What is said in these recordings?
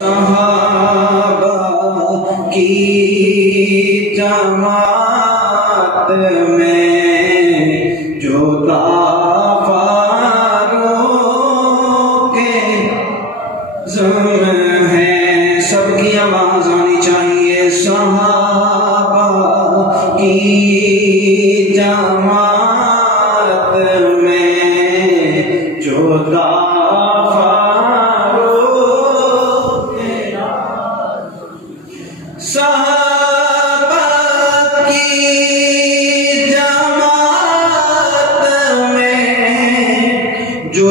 صحابہ کی جماعت میں جو فاروق زم ہے، سب کی آواز آنی چاہیے۔ صحابہ کی جماعت میں جو صحابہ کی جماعت میں جو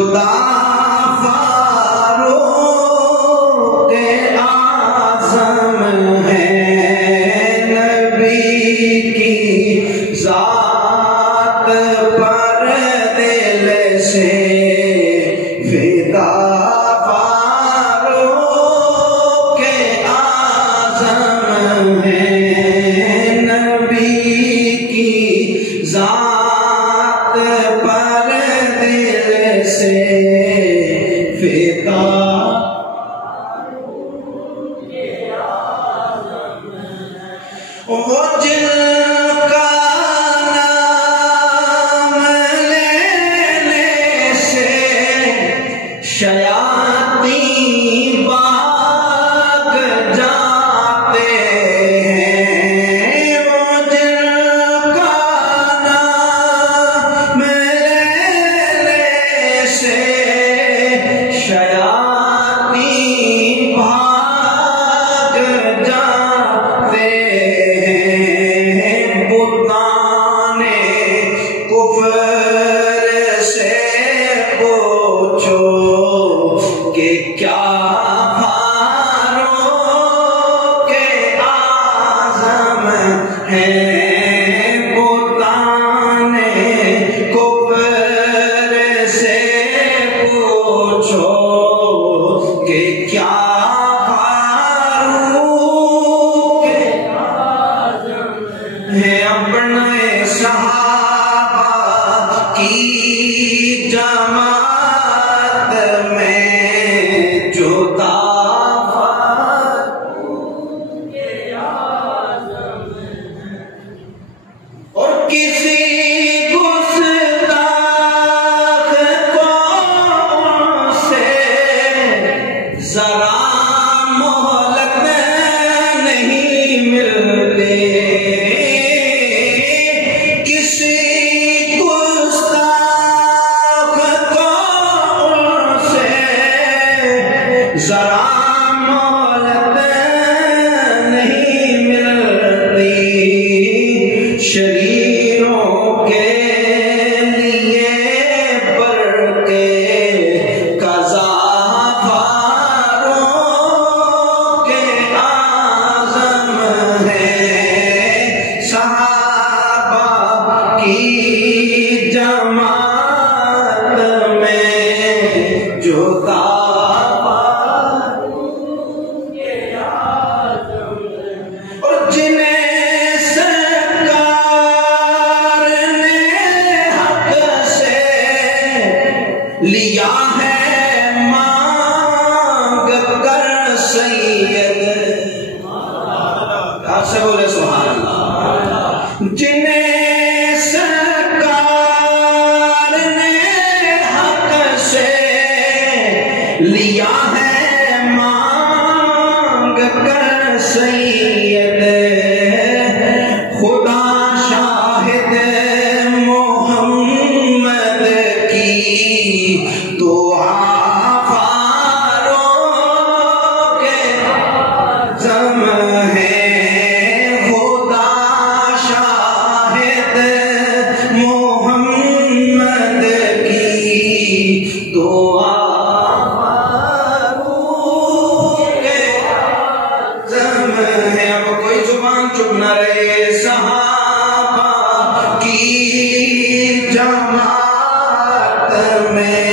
فاروق اعظم ہے، نبی کی ذات پر دل سے فدا ذات پر دل سے فدا وہ جن کا نام لینے سے شیاطین بھاگ جاتے ہیں، وہ جن کا نام لینے سے شیاطین بھاگ جاتے ہیں، بتانے کفر سے پوچھو کہ کیا فاروق اعظم ہے، بتانے کفر سے پوچھو کہ کیا فاروق اعظم ہے۔ اپنے صحابہ کی جماعت میں جو فاروق اعظم اور کسی گستاخ قوم سے ذرا مہلت نہیں ملتی، کسی گستاخ قوم سے ذرا مہلت نہیں ملتی، شریروں کے لیے برق قضا فاروق اعظم ہے۔ صحابہ کی جماعت میں جو فاروق اعظم اور جنہیں سرکار نے حق سے لیا ہے مانگ کر سید، آپ سے بولے سبحان اللہ، جنہیں سرکار نے حق سے لیا ہے مانگ کر سید، خدا شاہد محمد کی دعا فاروق اعظم ہے، خدا شاہد محمد کی دعا فاروق اعظم ہے۔ اب کوئی زبان چپ نہ رہے۔ صحابہ کی جماعت میں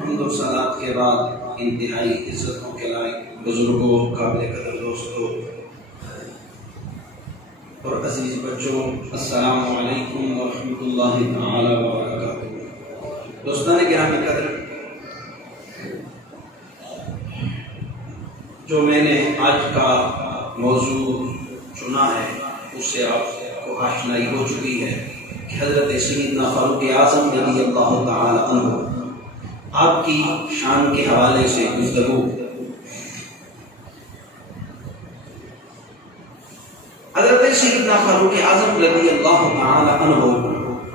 حمد و صلات کے بعد انتہائی عزتوں کے لائق بزرگوں، قابل قدر دوستوں اور عزیز بچوں، السلام علیکم ورحمۃ اللہ تعالی وبرکاتہ۔ گرامی قدر، جو میں نے آج کا موضوع چنا ہے اس سے آپ کو آشنائی ہو چکی ہے کہ حضرت سیدنا فاروق اعظم رضی اللہ تعالی عنہ آپ کی شان کے حوالے سے گفتگو۔ حضرت سیدنا فاروق اعظم رضی اللہ تعالی عنہ،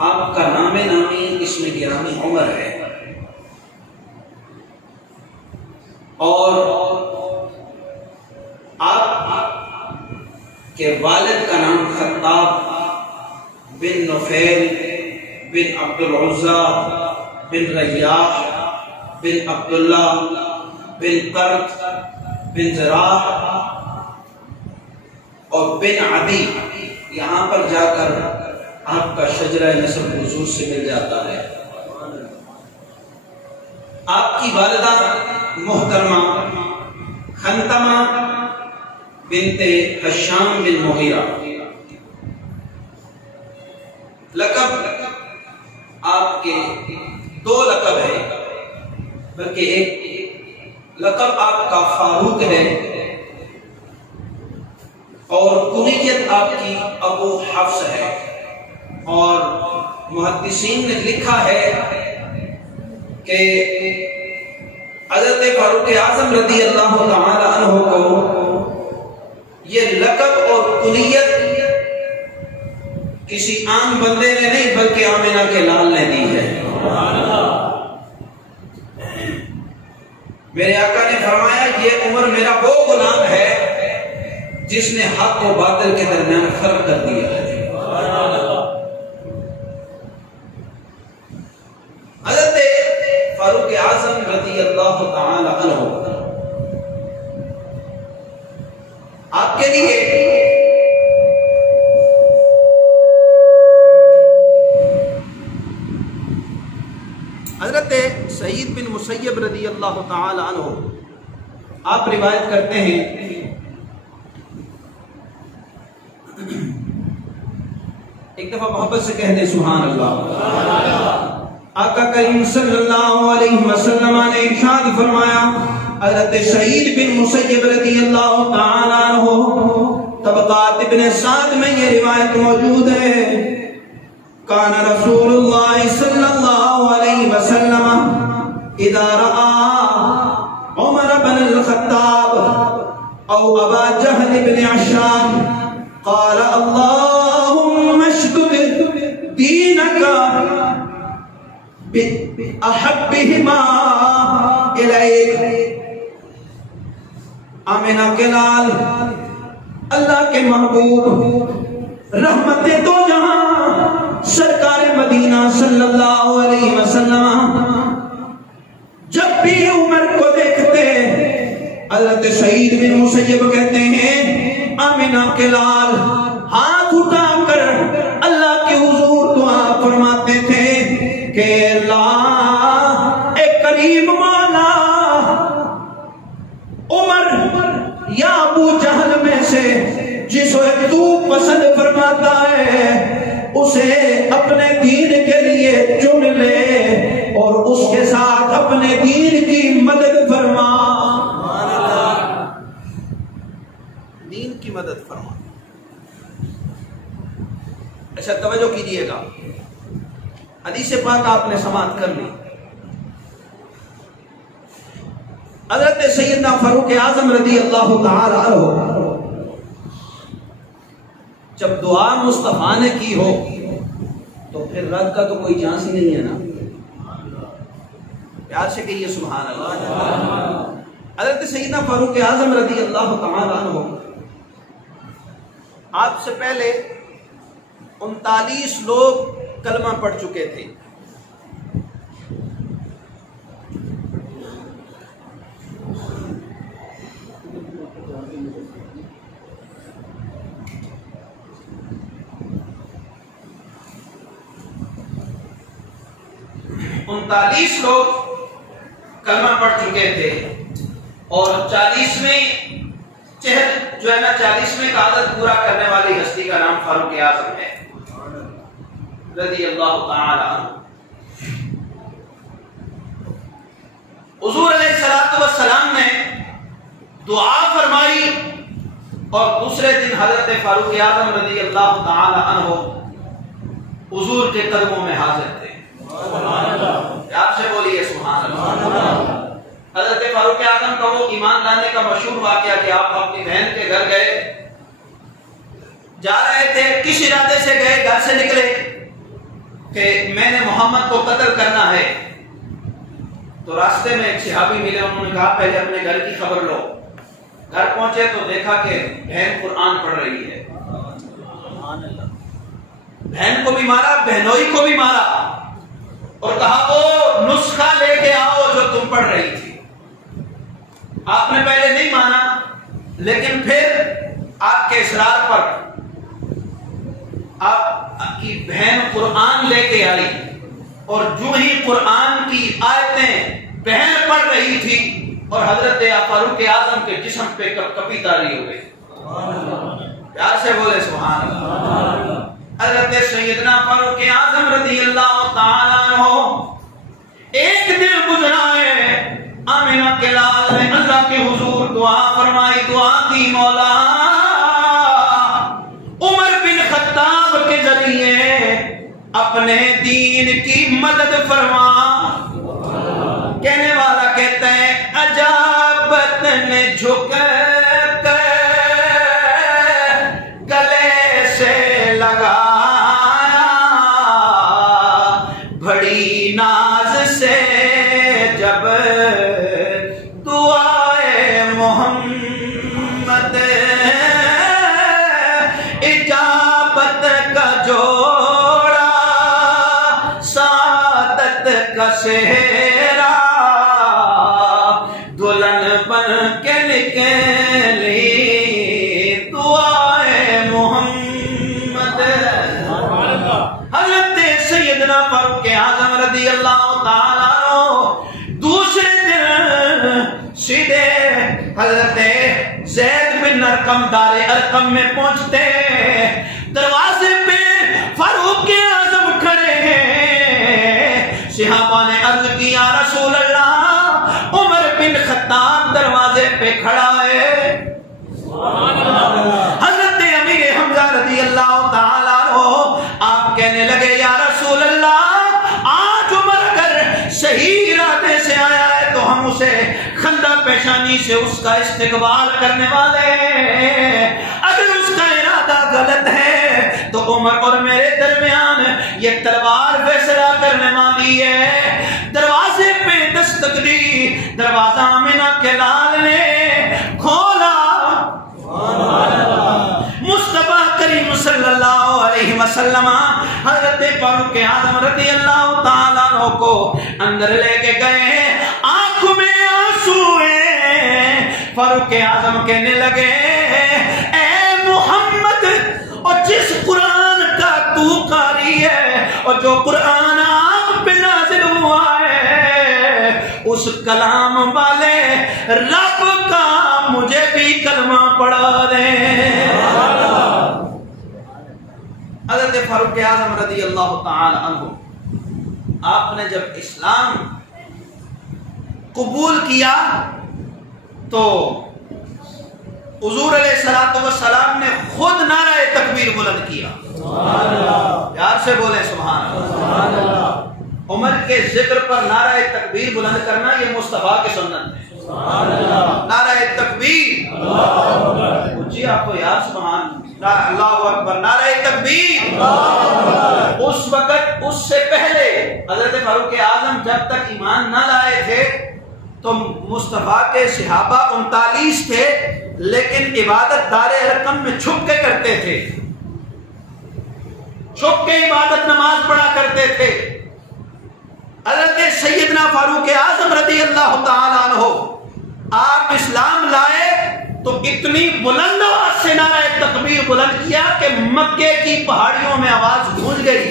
آپ کا نام نامی اسم گرامی عمر ہے، اور آپ کے والد کا نام خطاب بن نفیل بن عبد العزا بن ریاح بن عبداللہ بن قرط بن زراح اور بن عدی، یہاں پر جا کر آپ کا شجرہ نسب حضور سے مل جاتا ہے۔ آپ کی والدہ محترمہ خنتمہ بنت حشام بن مغیرہ، لقب آپ کے دو لقب ہے، بلکہ ایک لقب آپ کا فاروق ہے اور کنیت آپ کی ابو حفص ہے، اور محدثین نے لکھا ہے کہ حضرت فاروق اعظم رضی اللہ تعالی عنہ کو یہ لقب اور کنیت کسی عام بندے نے نہیں بلکہ آمنہ کے لال نے دی ہے۔ میرے آقا نے فرمایا یہ عمر میرا وہ غلام ہے جس نے حق و باطل کے درمیان فرق کر دیا ہے۔ حضرت فاروق اعظم رضی اللہ تعالی عنہ آپ کے لیے حضرت سعید بن مسیب رضی اللہ تعالی عنہ آپ روایت کرتے ہیں، ایک دفعہ محبت سے کہہ دیں سبحان اللہ۔ آقا کریم صلی اللہ علیہ وسلم نے ارشاد فرمایا، حضرت سعید بن مسیب رضی اللہ تعالی عنہ، طبقات ابن سعد میں یہ روایت موجود ہے، کان رسول اللہ صلی اللہ علیہ وسلم اذا رأى عمر بن الخطاب او ابا جہل بن عشام قال اللهم اشدد دینک احبہما الیک۔ آمنہ کے لال، اللہ کے محبوب، رحمت دو جہاں، سرکار مدینہ صلی اللہ علیہ وسلم جب بھی عمر کو دیکھتے، حضرت سعید بن مسیب کہتے ہیں آمنہ کے لال ہاتھ اٹھا کر اللہ کے حضور دعا فرماتے تھے کہ اللہ اے کریم مولا، عمر یا ابو جہل میں سے جسے تو پسند فرماتا ہے اسے اپنے دین کے لیے چن لے اور اس کے ساتھ اپنے دین کی مدد فرما، دین کی مدد فرما۔ اچھا توجہ کیجئے گا، حدیث پاک آپ نے سماعت کر لی۔ حضرت سیدنا فاروق اعظم رضی اللہ تعالی عنہ جب دعا مصطفیٰ نے کی ہو تو پھر رد کا تو کوئی چانس ہی نہیں ہے نا، پیار سے کہیے سبحان اللہ۔ حضرت سیدنا فاروق اعظم رضی اللہ تعالی عنہ آپ سے پہلے 39 لوگ کلمہ پڑھ چکے تھے۔ انتالیس لوگ کلمہ پڑھ چکے تھے اور 40ویں چہر جو ہے نا 40ویں کا عدد پورا کرنے والی ہستی کا نام فاروق اعظم ہے رضی اللہ تعالی عنہ۔ دعا فرمائی اور دوسرے دن حضرت فاروق اعظم رضی اللہ تعالی عنہ حضور کے قدموں میں حاضر تھے. آپ سے بولیے سبحان اللہ. حضرت فاروق اعظم کا وہ ایمان لانے کا مشہور واقعہ کہ آپ اپنی بہن کے گھر گئے, جا رہے تھے, کس ارادے سے گئے, گھر سے نکلے کہ میں نے محمد کو قتل کرنا ہے. تو راستے میں ایک صحابی ملے, انہوں نے کہا پہلے اپنے گھر کی خبر لو. گھر پہنچے تو دیکھا کہ بہن قرآن پڑھ رہی ہے. بہن کو بھی مارا, بہنوئی کو بھی مارا, اور کہا وہ نسخہ لے کے آؤ جو تم پڑھ رہی تھی. آپ نے پہلے نہیں مانا, لیکن پھر آپ کے اصرار پر آپ کی بہن قرآن لے کے آئی, اور جو ہی قرآن کی آیتیں بہن پڑھ رہی تھی اور حضرت فاروق اعظم کے جسم پہ کپی تاری ہو گئی. پیار سے بولے سبحان اللہ. حضرت سیدنا فاروق اعظم رضی اللہ تعالیٰ عنہ ایک دن گزرا ہے, آمنہ کے لال نے اللہ کے حضور دعا فرمائی, دعا کی مولا عمر بن خطاب کے ذریعے اپنے دین کی مدد فرما. کہنے والا کہتا ہے عجابت نے جھک گلے سے لگایا, بڑی ناز سے جب دعائے محمد, اجابت کا جوڑا سعادت کا سہرا, دلہن بن کے نکلی دعائے محمد. حضرت سیدنا فاروق اعظم رضی اللہ تعالیٰ عنہ دوسرے دن سیدھے حضرت زید بن ارقم دار ارقم میں پہنچتے. دروازے پہ فاروق اعظم کھڑے ہیں. صحابہ نے عرض کی یا رسول اللہ, عمر بن خطاب دروازے پہ کھڑا ہے. حضرت امیر حمزہ رضی اللہ تعالیٰ عنہ آپ کہنے لگے یا رسول اللہ, آج عمر اگر صحیح ارادے سے آیا ہے تو ہم اسے خندہ پیشانی سے اس کا استقبال کرنے والے ہیں. اگر اس کا ارادہ غلط ہے تو عمر اور میرے درمیان یہ تلوار فیصلہ کرنے والی ہے. دروازے پہ دستک دی, دروازہ آمنہ کے لال نے کھولا. مصطفیٰ کریم صلی اللہ علیہ وسلم حضرت فاروق اعظم رضی اللہ تعالیٰ عنہ کو اندر لے کے گئے. آنکھوں میں آنسو ہیں. فاروق اعظم کہنے لگے اے محمد, اور جس قرآن کا تو قاری ہے اور جو قرآن آپ پہ نازل ہوا ہے, اس کلام والے رب کا مجھے بھی کلمہ پڑھا دے. حضرت فاروق اعظم رضی اللہ تعالی عنہ آپ نے جب اسلام قبول کیا تو حضور علیہ الصلوۃ والسلام نے خود نعرہ تکبیر بلند کیا. پیار سے بولے سبحان اللہ. عمر کے ذکر پر نعرہ تکبیر بلند کرنا یہ مصطفیٰ کی سنت ہے. نعرہ تکبیر, جی آپ کو یاد سبحان اللہ اکبر, نعرہ تکبیر. اس وقت اس سے پہلے حضرت فاروق اعظم جب تک ایمان نہ لائے تھے تو مصطفیٰ کے صحابہ 39 تھے, لیکن عبادت دار ارقم میں چھپ کے کرتے تھے, چھپ کے عبادت نماز پڑھا کرتے تھے. حضرت سیدنا فاروق اعظم رضی اللہ تعالیٰ عنہ آپ اسلام لائے تو اتنی بلند آواز سے نعرہ تکبیر بلند کیا کہ مکے کی پہاڑیوں میں آواز گونج گئی.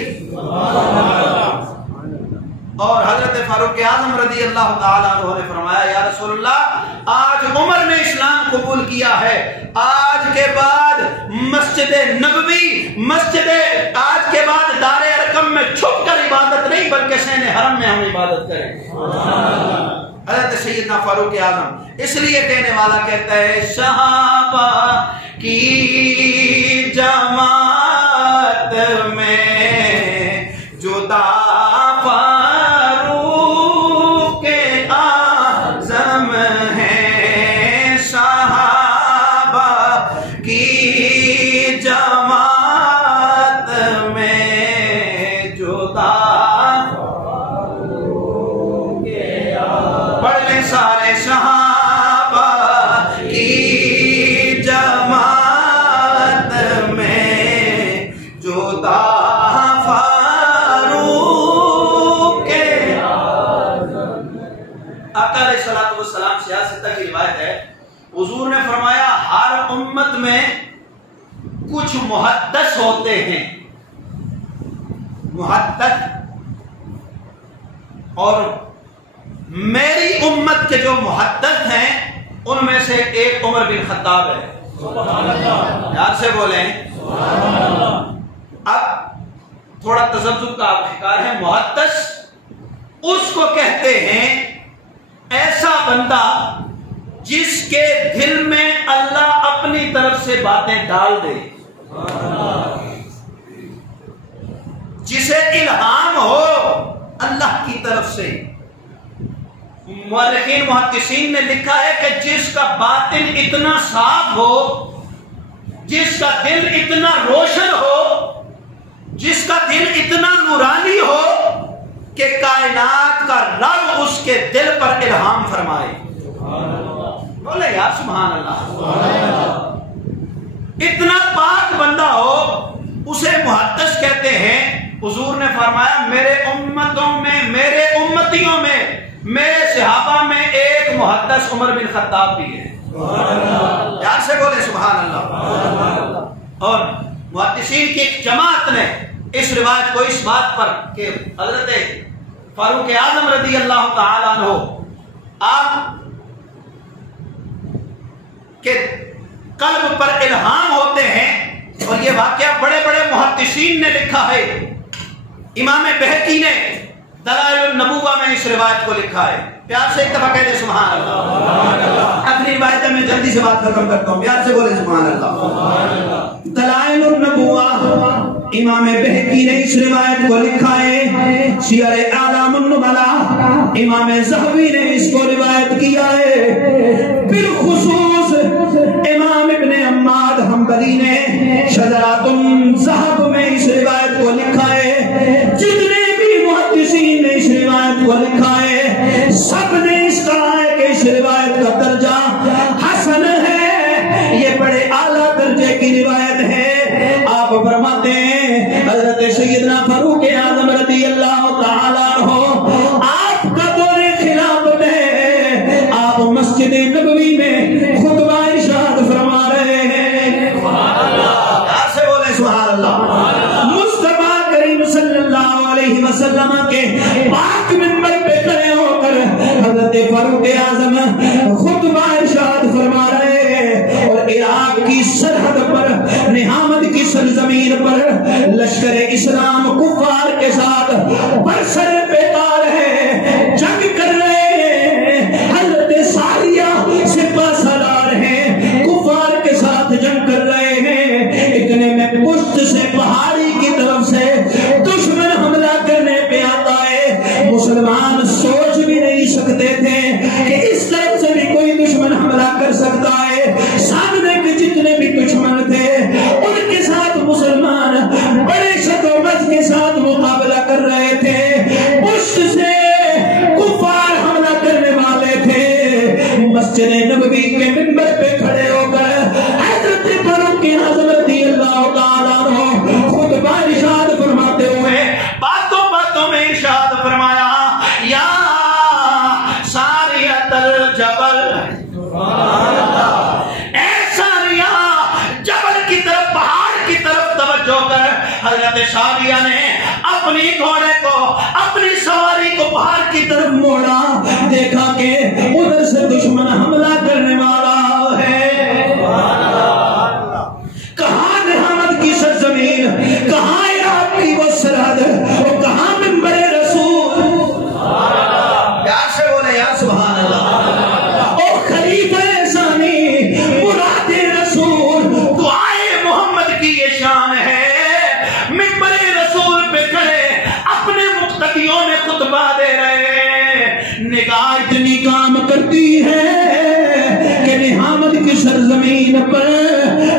اور حضرت فاروق اعظم رضی اللہ تعالیٰ عنہ نے فرمایا یا رسول اللہ, آج عمر نے اسلام قبول کیا ہے, آج کے بعد مسجد نبوی, آج کے بعد دار ارقم رقم میں چھپ کر عبادت نہیں بلکہ سین حرم میں ہم عبادت کریں. حضرت سیدنا فاروق اعظم اس لیے کہنے والا کہتا ہے صحابہ کی جماعت میں جدا فاروق اعظم ہے. صحابہ کی جماعت میں جدا سارے صحابہ کی جماعت میں جدا فاروق آقا علیہ الصلوۃ والسلام سے سیاستہ کی روایت ہے حضور نے فرمایا ہر امت میں کچھ محدث ہوتے ہیں. محدث اور میری امت کے جو محدث ہیں ان میں سے ایک عمر بن خطاب ہے. سبحان اللہ. یار سے بولیں سبحان اللہ. اب تھوڑا تذبذب کا شکار ہے. محدث اس کو کہتے ہیں ایسا بندہ جس کے دل میں اللہ اپنی طرف سے باتیں ڈال دے, جسے الہام ہو اللہ کی طرف سے. مورخین محدثین نے لکھا ہے کہ جس کا باطن اتنا صاف ہو, جس کا دل اتنا روشن ہو, جس کا دل اتنا نورانی ہو کہ کائنات کا رب اس کے دل پر الہام فرمائے. بولے یار سبحان اللہ. اتنا پاک بندہ ہو اسے محدث کہتے ہیں. حضور نے فرمایا میرے امتوں میں, میرے امتیوں میں, میرے صحابہ میں ایک محدث عمر بن خطاب بھی ہے. یار سے بولے سبحان اللہ. اور محدثین کی ایک جماعت نے اس روایت کو اس بات پر کہ حضرت فاروق اعظم رضی اللہ تعالیٰ عنہ آپ کے قلب پر الہام ہوتے ہیں, اور یہ واقعہ بڑے بڑے محدثین نے لکھا ہے. امام بہقی نے دلائل النبوہ میں اس روایت کو لکھا ہے. پیار سے ایک دفعہ کہہ دے سبحان اللہ. اپنی روایت میں جلدی سے بات ختم کرتا ہوں, پیار سے بولے سبحان اللہ. دلائل النبوہ امام بہقی نے اس روایت کو لکھا ہے. سیر اعلام النبلاء امام ذہبی نے اس کو روایت کیا ہے. بالخصوص امام ابن عماد حنبلی نے شجرات الذہب میں اس روایت کو لکھا ہے. جتنے بھی محدثین نے اس روایت کو لکھا ہے سب نے اس کہا ہے کہ اس روایت کا درجہ حسن ہے, یہ بڑے اعلیٰ درجے کی روایت ہے. آپ فرماتے ہیں حضرت سیدنا فاروق اعظم رضی اللہ تعالیٰ عنہ آپ کا دور خلافت ہے, آپ مسجد نبوی میں خطبہ ارشاد فرما رہے ہیں. سے بولے سبحان اللہ. مصطفیٰ کریم صلی اللہ علیہ وسلم کے پاک منبر پہ کھڑے ہو کر حضرت فاروق اعظم خطبہ ارشاد فرما رہے ہیں, اور عراق کی سرحد پر نہامت کی سرزمین پر لشکر اسلام کفار کے ساتھ برسر پیکار ہے, جنگ کر رہے ہیں. حضرت ساریہ سپہ سالار ہیں, کفار کے ساتھ جنگ کر رہے ہیں. اتنے میں پشت سے پہاڑی کی طرف سے دشمن حملہ کرنے پہ آتا ہے. مسلمان سوچ بھی نہیں سکتے تھے کہ اس طرف سے بھی کوئی دشمن حملہ کر سکتا ہے. سامنے کے جتنے بھی دشمن تھے ان کے ساتھ مسلمان بڑے شدت کے ساتھ مقابلہ کر رہے تھے. پشت سے کفار حملہ کرنے والے تھے. مسجد نبوی کے منبر پہ کھڑے ہو کر حضرت فاروق اعظم رضی اللہ تعالیٰ عنہ خطبہ ارشاد فرماتے ہوئے باتوں باتوں میں ارشاد فرمایا یا ساریۃ الجبل, اے ساریہ جبل کی طرف, پہاڑ کی طرف توجہ کر. حضرت ساریہ نے اپنی گھوڑے کو, اپنی سواری کو پہاڑ کی طرف موڑا, دیکھا کہ ادھر سے دشمن حملہ کرنے والا ہے. کہاں نہامت کی سرزمین, کہاں عراق کی وہ سرحد, شادیوں میں خطبہ دے رہے ہیں، نگاہ اتنی کام کرتی ہے کہ نہامت کی سرزمین پر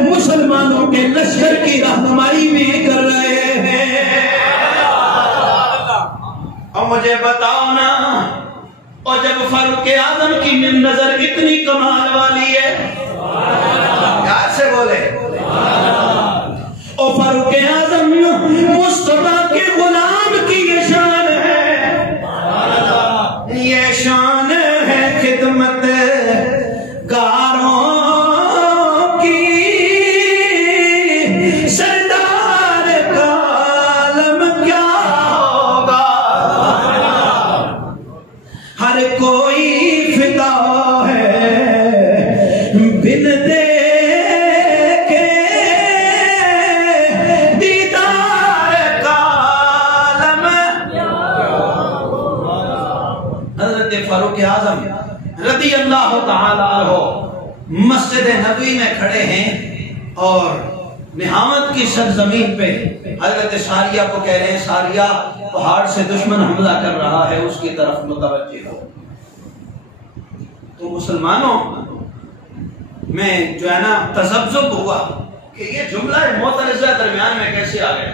مسلمانوں کے لشکر کی رہنمائی بھی کر رہے ہیں۔ اور مجھے بتاؤ نا، اور جب فاروق اعظم کی نظر اتنی کمال والی ہے، پیار سے بولے، اور فاروق اعظم مصطفیٰ کے غلام کی یہ شان ہے، یہ شان ہے خدمت گاروں کی، سردار کا عالم کیا ہوگا، ہر کوئی فدا ہے بن دیکھے دیدار کا عالم۔ حضرت فاروق اعظم رضی اللہ تعالی عنہ مسجد نبوی میں کھڑے ہیں اور نہامت کی سرزمین پہ حضرت ساریہ کو کہہ رہے ہیں، ساریہ پہاڑ سے دشمن حملہ کر رہا ہے، اس کی طرف متوجہ ہو۔ تو مسلمانوں میں جو ہے نا تذبذب ہوا کہ یہ جملہ معترضہ درمیان میں کیسے آ گیا؟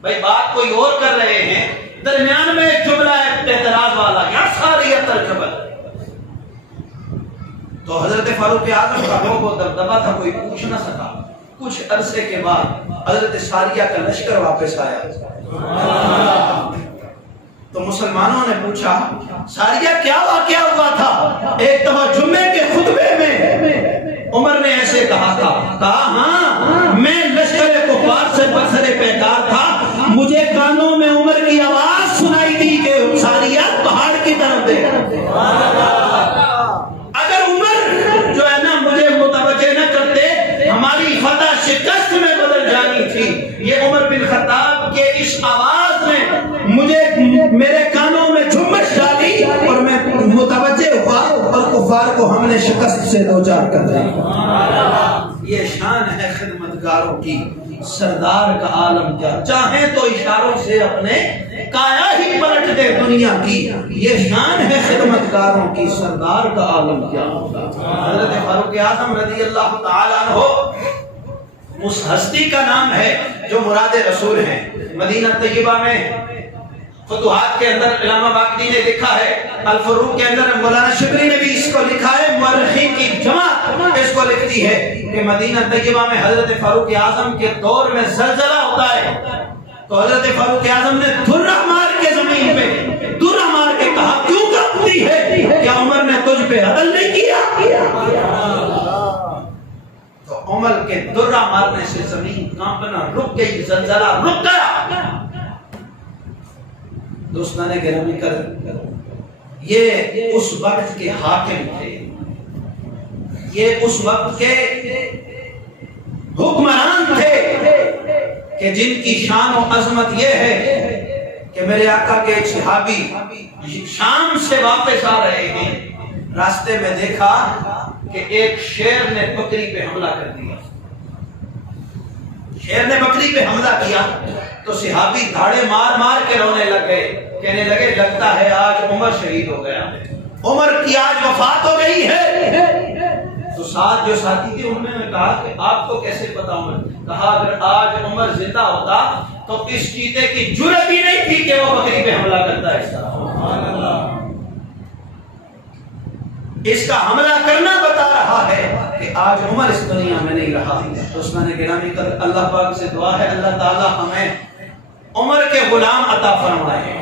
بھائی بات کوئی اور کر رہے ہیں، درمیان میں ایک جملہ اعتراض والا، یا ساریہ ترجبت۔ تو حضرت فاروق اعظم کا روب و دبدبہ تھا، کوئی پوچھ نہ سکا۔ کچھ عرصے کے بعد حضرت ساریہ کا لشکر واپس آیا تو مسلمانوں نے پوچھا، ساریہ کیا واقعہ ہوا تھا؟ ایک دفعہ جمعے کے خطبے میں عمر نے ایسے کہا تھا، کہا ہاں میں لشکر کفار سے برسر پیکار تھا، مجھے کانوں میں عمر کی آواز سنائی دی کہ ساریہ پہاڑ کی طرف دے۔ اگر عمر جو ہے نا مجھے متوجہ نہ کرتے، ہماری فتح شکست میں بدل جانی تھی۔ یہ عمر بن خطاب کے اس آواز نے مجھے میرے کانوں میں جھمش ڈالی اور میں متوجہ ہوا اور کفار کو ہم نے شکست سے دوچار کر دی۔ یہ شان ہے خدمتگاروں کی، سردار کا عالم کیا، چاہیں تو اشاروں سے اپنے کایا ہی پلٹ دے دنیا کی، یہ شان ہے خدمتگاروں کی، سردار کا عالم کیا ہوگا۔ حضرت فاروق اعظم رضی اللہ تعالیٰ عنہ اس ہستی کا نام ہے جو مراد رسول ہیں۔ مدینہ طیبہ میں فتوحات کے اندر علامہ باقری نے لکھا ہے، الفروق کے اندر مولانا شبلی نے بھی اس کو لکھا ہے، مورخین کی جماعت اس کو لکھتی ہے کہ مدینہ طیبہ میں حضرت فاروق اعظم کے دور میں زلزلہ ہوتا ہے تو حضرت فاروق اعظم نے دھرہ مار کے زمین پہ دھرہ مار کے کہا، کیوں کانپتی ہے؟ کیا عمر نے تجھ پہ عدل نہیں کیا؟ تو عمر کے دھرہ مارنے سے زمین کانپنا رک گئی، زلزلہ رک گیا۔ دوستان گرامی کر یہ اس وقت کے حاکم تھے، یہ اس وقت کے حکمران تھے کہ جن کی شان و عظمت یہ ہے کہ میرے آقا کے ایک صحابی شام سے واپس آ رہے ہیں، راستے میں دیکھا کہ ایک شیر نے بکری پہ حملہ کر دیا، شیر نے بکری پہ حملہ کیا تو صحابی دھاڑے مار مار کے رونے لگ گئے، کہنے لگے لگتا ہے آج عمر شہید ہو گیا، عمر کی آج وفات ہو گئی ہے۔ تو ساتھ جو ساتھی تھے انہوں نے کہا کہ آپ کو کیسے پتا عمر؟ کہا اگر آج عمر زندہ ہوتا تو اس چیتے کی جرأت ہی نہیں تھی کہ وہ بکری پہ حملہ کرتا ہے۔ اس کا حملہ کرنا بتا رہا ہے کہ آج عمر اس دنیا میں نہیں رہا۔ دوستان گرامی اللہ پاک سے دعا ہے اللہ تعالی ہمیں عمر کے غلام عطا فرمائے،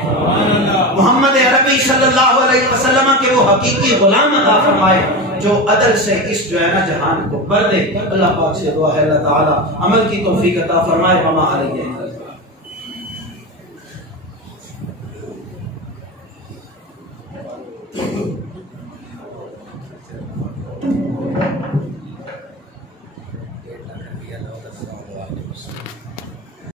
محمد عربی صلی اللہ علیہ وسلم کے وہ حقیقی غلام عطا فرمائے جو عدل سے اس جو ہے نا جہان کو بھر دے۔ اللہ پاک سے دعا ہے اللہ تعالی عمل کی توفیق عطا فرمائے۔ وما علیہ